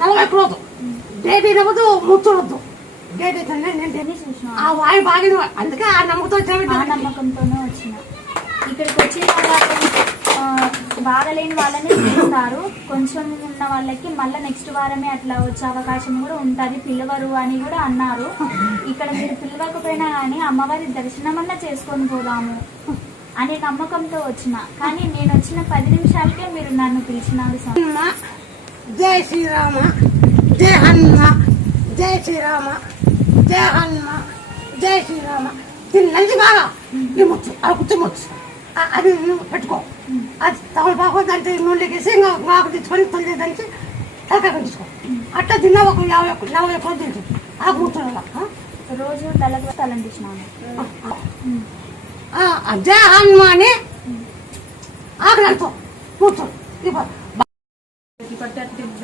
40 రోజు డేట్ అయినప్పుడు ముచ్చొద్దు. డేట్ అయితే ఆ వాయి బాగా అందుకే ఆ నమ్మకంతో ఆ నమ్మకంతోనే వచ్చిన. ఇక్కడికి వచ్చిన బాగలేని వాళ్ళని తీస్తారు, కొంచెం ఉన్న వాళ్ళకి మళ్ళీ నెక్స్ట్ వారమే అట్లా వచ్చే అవకాశం కూడా ఉంటుంది, పిలవరు అని కూడా అన్నారు. ఇక్కడ మీరు పిలవకపోయినా కానీ అమ్మవారి దర్శనం అన్నా చేసుకొని పోదాము అనే నమ్మకంతో వచ్చిన. కానీ నేను వచ్చిన 10 నిమిషాలకే మీరు నన్ను పిలిచినారు. జై శ్రీరామ, జై హనుమ, జై శ్రీరామ, జై హనుమ, జై శ్రీరామ. దీన్ని నంచి బాగా నిమ్మొచ్చు, అలా కూర్చోమొచ్చు, అది పెట్టుకో. అది తమలపాకు దాంట్లో నూనెకేసి ఇంకా ఆకు తెచ్చుకొని తొలి దంచి తలకాయ తీసుకో. అట్లా తిన్నా ఒక 40 రోజులు తింటుంది ఆకు కూర్చోాల. రోజు తలకు తలంటించినాను. జయ హనుమాని ఆకు నడుపు కూర్చో.